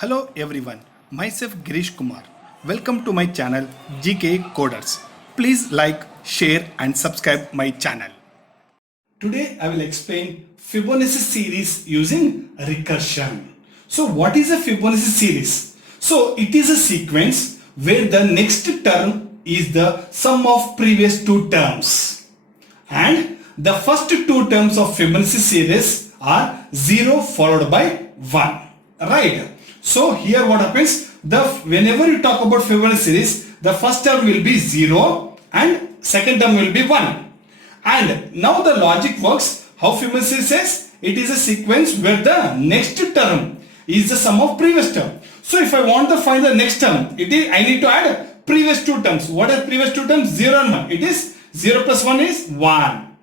Hello everyone, myself Girish Kumar. Welcome to my channel GK Coders. Please like, share and subscribe my channel. Today I will explain Fibonacci series using recursion. So what is a Fibonacci series? So it is a sequence where the next term is the sum of previous two terms. And the first two terms of Fibonacci series are 0 followed by 1. Right? So here what happens, whenever you talk about Fibonacci series, the first term will be 0 and second term will be 1. And now the logic works. How Fibonacci says? It is a sequence where the next term is the sum of previous term. So if I want to find the next term, I need to add previous two terms. What are previous two terms? 0 and 1. It is 0 plus 1 is 1.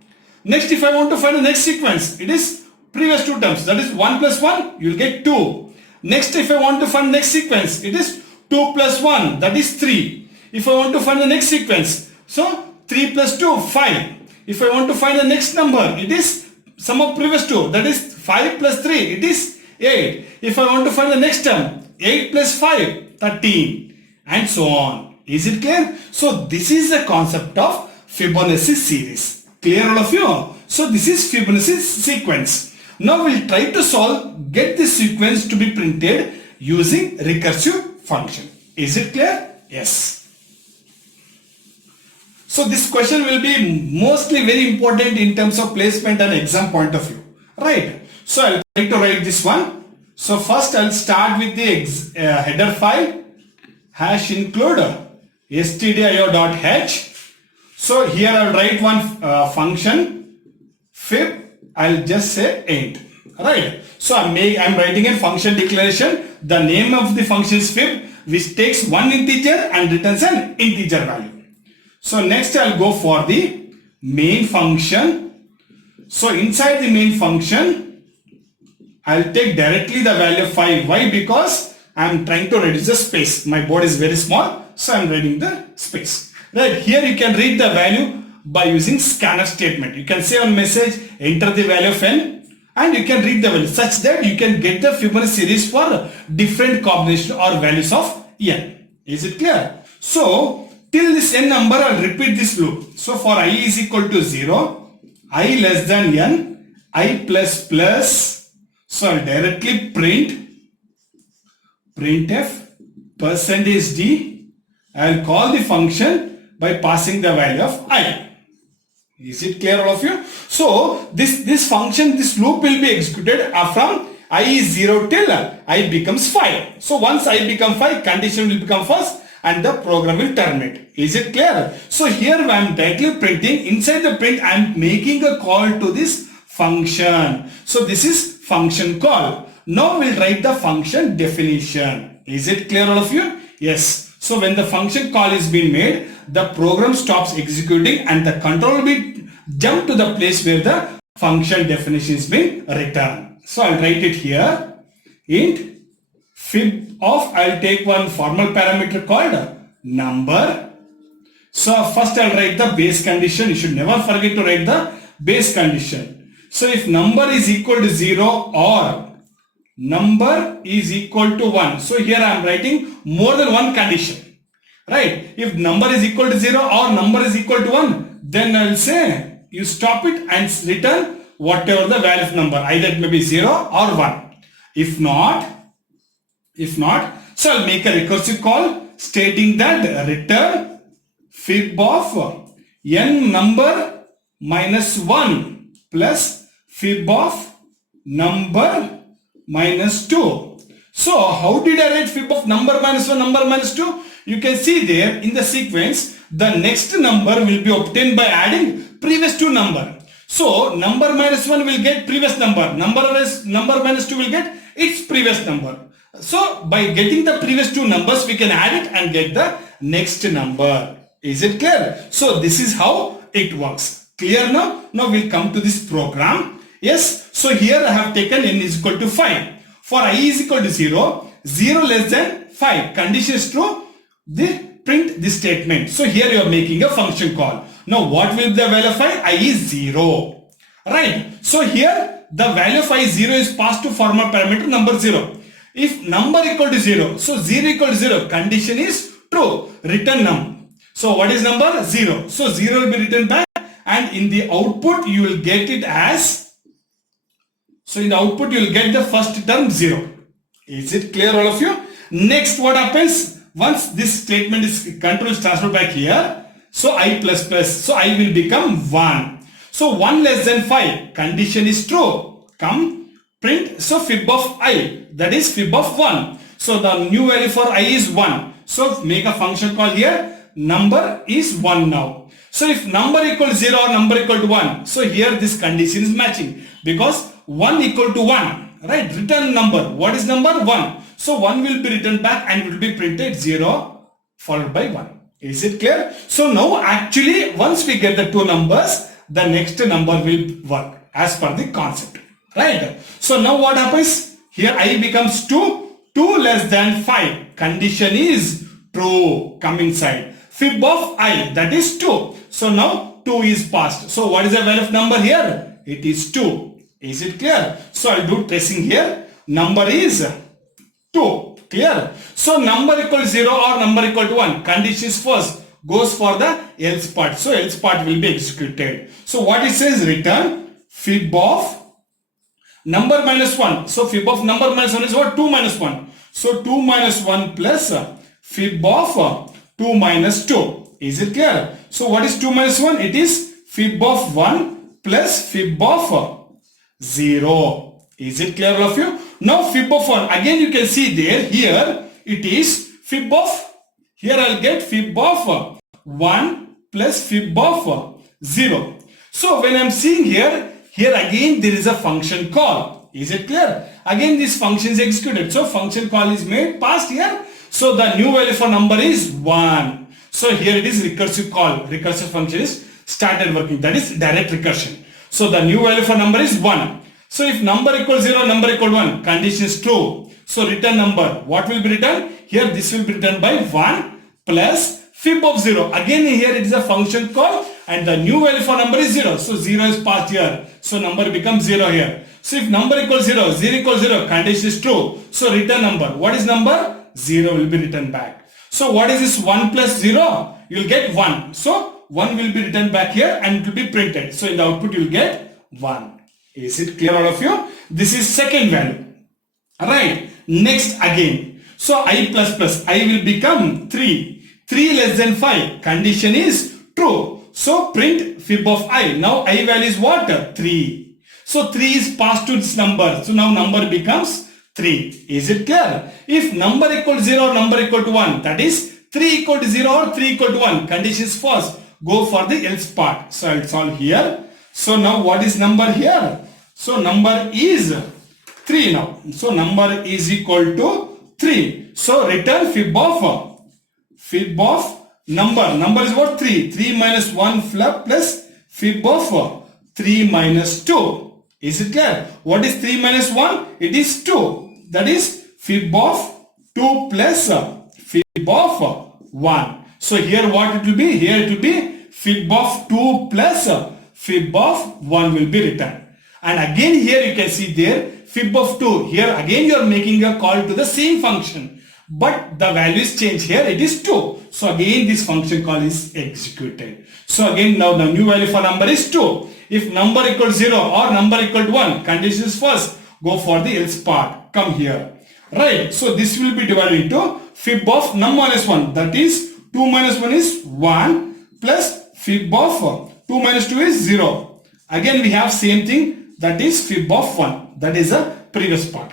Next, if I want to find the next sequence, it is previous two terms. That is 1 plus 1, you will get 2. Next, if I want to find next sequence, it is 2 plus 1, that is 3. If I want to find the next sequence, so 3 plus 2, 5. If I want to find the next number, it is sum of previous two, that is 5 plus 3, it is 8. If I want to find the next term, 8 plus 5, 13, and so on. Is it clear? So this is the concept of Fibonacci series. Clear all of you? So this is Fibonacci sequence. Now we'll try to get this sequence to be printed using recursive function. Is it clear? Yes. So this question will be mostly very important in terms of placement and exam point of view. Right. So I'll try to write this one. So first I'll start with the header file hash include stdio.h. So here I'll write one function fib. I'll just say 8. Right. So I'm writing a function declaration. The name of the function is fib, which takes one integer and returns an integer value. So next I'll go for the main function. So inside the main function, I'll take directly the value of 5. Why? Because I'm trying to reduce the space. My board is very small, so I'm reading the space. Right. Here you can read the value by using scanf statement. You can say on message, enter the value of n, and you can read the value such that you can get the Fibonacci series for different combination or values of n. Is it clear? So till this n number, I'll repeat this loop. So for I is equal to 0, I less than n, I plus plus. So I'll directly printf %d. I'll call the function by passing the value of I. Is it clear all of you? So this function, this loop will be executed from I is 0 till I becomes 5. So once I become 5, condition will become false and the program will terminate. Is it clear? So here I am directly printing. Inside the print I am making a call to this function. So this is function call. Now we'll write the function definition. Is it clear all of you? Yes. So when the function call is being made, the program stops executing and the control will be jump to the place where the function definition is being returned. So I'll write it here. Int fib of, I'll take one formal parameter called number. So first I'll write the base condition. You should never forget to write the base condition. So if number is equal to 0 or number is equal to 1. So here I am writing more than one condition. Right. If number is equal to 0 or number is equal to 1, then I will say you stop it and return whatever the value of number. Either it may be 0 or 1. If not, so I'll make a recursive call stating that return fib of n number minus 1 plus fib of number minus 2. So how did I write fib of number minus 1, number minus 2? You can see there in the sequence, the next number will be obtained by adding previous two number. So number minus 1 will get previous number. Number minus 2 will get its previous number. So by getting the previous two numbers, we can add it and get the next number. Is it clear? So this is how it works. Clear now? Now we'll come to this program. Yes. So here I have taken n is equal to 5. For I is equal to 0, 0 less than 5. Condition is true. Print this statement. So here you are making a function call. Now what will the value of I? I is 0. Right. So here the value of I is 0 is passed to formal parameter number 0. If number equal to 0, so 0 equal to 0, condition is true. Return num. So what is number? 0. So 0 will be written back, and in the output you will get it as, so in the output you will get the first term 0. Is it clear, all of you? Next, what happens? Once this statement is control is transferred back here, so I plus plus, so I will become 1. So 1 less than 5, condition is true. Come, print, so fib of I, that is fib of 1. So the new value for I is 1. So make a function call here, number is 1 now. So if number equal to 0 or number equal to 1, so here this condition is matching, because 1 equal to 1, right? Return number. What is number? 1. So 1 will be written back and will be printed 0 followed by 1. Is it clear? So now actually once we get the two numbers, the next number will work as per the concept, right? So now what happens? Here I becomes 2, 2 less than 5. Condition is true. Come inside. Fib of I, that is 2. So now 2 is passed. So what is the value of number here? It is 2. Is it clear? So I'll do tracing here. Number is 2. Clear? So number equal to 0 or number equal to 1. Condition is first. Goes for the else part. So else part will be executed. So what it says? Return fib of number minus 1. So fib of number minus 1 is what? 2 minus 1. So 2 minus 1 plus fib of 2 minus 2. Is it clear? So what is 2 minus 1? It is fib of 1 plus fib of 0. Is it clear, all of you? Now fib of 1. Again you can see there, here it is fib of, here I'll get fib of 1 plus fib of 0. So when I'm seeing here again there is a function call. Is it clear? Again this function is executed. So function call is made, passed here. So the new value for number is 1. So here it is recursive call. Recursive function is started working. That is direct recursion. So the new value for number is 1. So if number equals 0, number equal to 1, condition is true. So return number. What will be returned? Here this will be returned by 1 plus fib of 0. Again here it is a function call and the new value for number is 0. So 0 is passed here. So number becomes 0 here. So if number equals 0, 0 equals 0, condition is true. So return number. What is number? 0 will be returned back. So what is this 1 plus 0? You will get 1. So 1 will be returned back here and it will be printed. So in the output you will get 1. Is it clear, all of you? This is second value. Alright. Next again. So I plus plus. I will become 3. 3 less than 5. Condition is true. So print fib of I. Now I value is what? 3. So 3 is passed to this number. So now number becomes 3. Is it clear? If number equal to 0 or number equal to 1, that is 3 equal to 0 or 3 equal to 1. Condition is first. Go for the else part. So I'll solve here. So now what is number here? So number is 3 now. So number is equal to 3. So return fib of number. Number is what? 3. 3 minus 1 flap plus fib of 3 minus 2. Is it clear? What is 3 minus 1? It is 2. That is fib of 2 plus fib of 1. So here what it will be? Here it will be fib of 2 plus fib of 1 will be returned. And again here you can see there fib of 2. Here again you are making a call to the same function. But the value is changed. Here it is 2. So again this function call is executed. So again now the new value for number is 2. If number equal to 0 or number equal to 1, condition is first. Go for the else part. Come here. Right. So this will be divided into fib of num minus 1. That is 2 minus 1 is 1 plus fib of 2 minus 2 is 0. Again we have same thing. That is fib of 1. That is the previous part.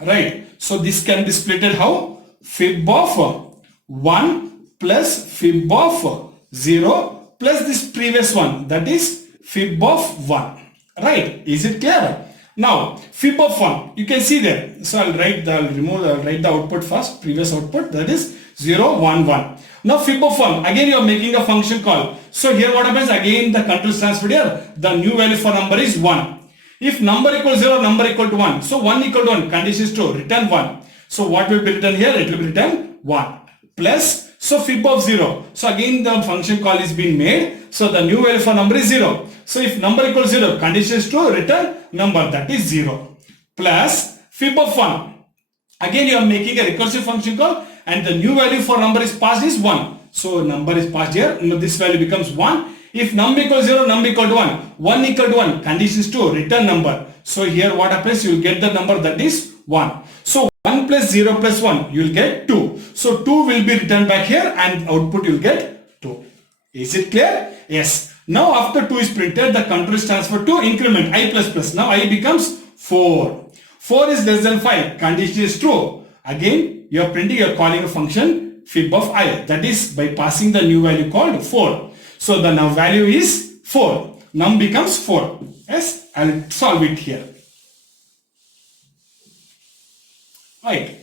Right. So this can be splitted how? Fib of 1 plus fib of 0 plus this previous one. That is fib of 1. Right. Is it clear? Now fib of 1. You can see there. So I'll write the output first. Previous output. That is 0, 1, 1. Now fib of 1. Again you are making a function call. So here what happens? Again the control is transferred here. The new value for number is 1. If number equals 0, number equal to 1. So 1 equal to 1. Condition is true. Return 1. So what will be written here? It will be written 1. Plus, so fib of 0. So again the function call is being made. So the new value for number is 0. So if number equals 0, condition is true. Return number, that is 0. Plus fib of 1. Again you are making a recursive function call and the new value for number is passed is 1. So number is passed here. Now this value becomes 1. If num equals 0, num equal to 1. 1 equal to 1. Condition is 2. Return number. So here what happens? You will get the number that is 1. So 1 plus 0 plus 1. You will get 2. So 2 will be returned back here and output you will get 2. Is it clear? Yes. Now after 2 is printed, the control is transferred to increment I plus plus. Now I becomes 4. 4 is less than 5. Condition is true. Again, you are printing, you are calling a function fib of I. That is by passing the new value called 4. So the now value is 4. Num becomes 4. Yes, I will solve it here. Right.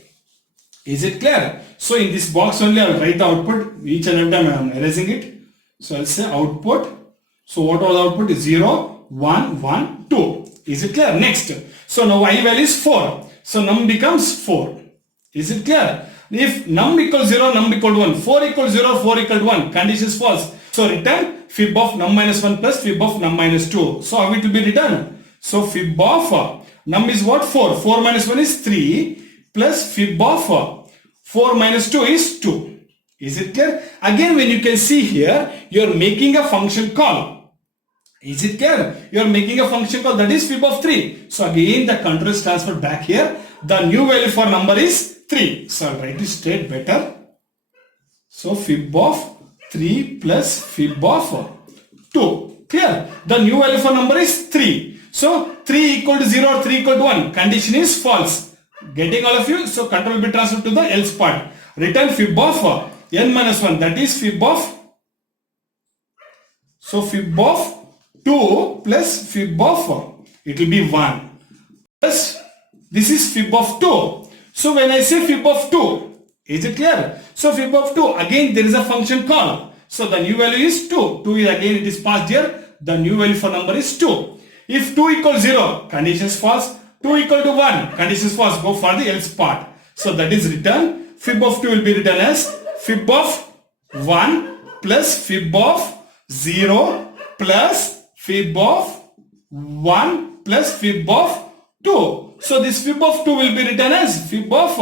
Is it clear? So in this box only I will write the output. Each and every time I am erasing it. So I will say output. So what was the output? Is 0, 1, 1, 2. Is it clear? Next. So now I value is 4. So num becomes 4. Is it clear? If num equals 0, num equal to 1. 4 equals 0, 4 equal to 1. Condition is false. So return fib of num minus 1 plus fib of num minus 2. So how it will be written? So fib of num is what? 4. 4 minus 1 is 3 plus fib of 4 minus 2 is 2. Is it clear? Again when you can see here, you are making a function call. Is it clear? You are making a function call that is fib of 3. So again the control is transferred back here. The new value for number is 3. So I'll write it straight better. So fib of 3 plus fib of 2. Clear? The new value for number is 3. So 3 equal to 0 or 3 equal to 1. Condition is false. Getting all of you? So control will be transferred to the else part. Return fib of n minus 1. That is fib of. So fib of 2 plus fib of. It will be 1. Plus this is fib of 2. So when I say fib of 2. Is it clear? So fib of 2, again there is a function call. So the new value is 2. 2 is again it is passed here. The new value for number is 2. If 2 equals 0, condition is false. 2 equal to 1, condition is false. Go for the else part. So that is return. Fib of 2 will be written as fib of 1 plus fib of 0 plus fib of 1 plus fib of 2. So this fib of 2 will be written as fib of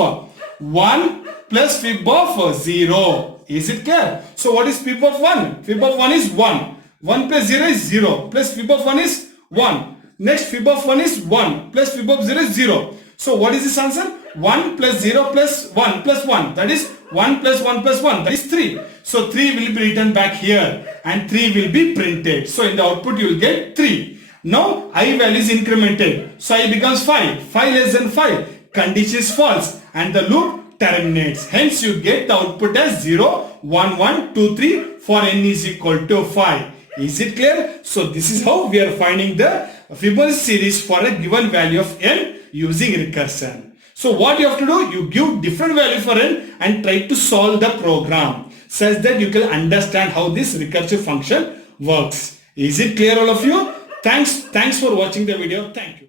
1 plus fib of 0. Is it clear? So what is fib of 1? Fib of 1 is 1. 1 plus 0 is 0. Plus fib of 1 is 1. Next fib of 1 is 1. Plus fib of 0 is 0. So what is this answer? 1 plus 0 plus 1 plus 1. That is 1 plus 1 plus 1. That is 3. So 3 will be written back here. And 3 will be printed. So in the output you will get 3. Now I value is incremented. So I becomes 5. 5 less than 5. Condition is false. And the loop terminates. Hence you get the output as 0, 1, 1, 2, 3 for n is equal to 5. Is it clear? So this is how we are finding the Fibonacci series for a given value of n using recursion. So what you have to do? You give different value for n and try to solve the program such that you can understand how this recursive function works. Is it clear all of you? Thanks for watching the video. Thank you.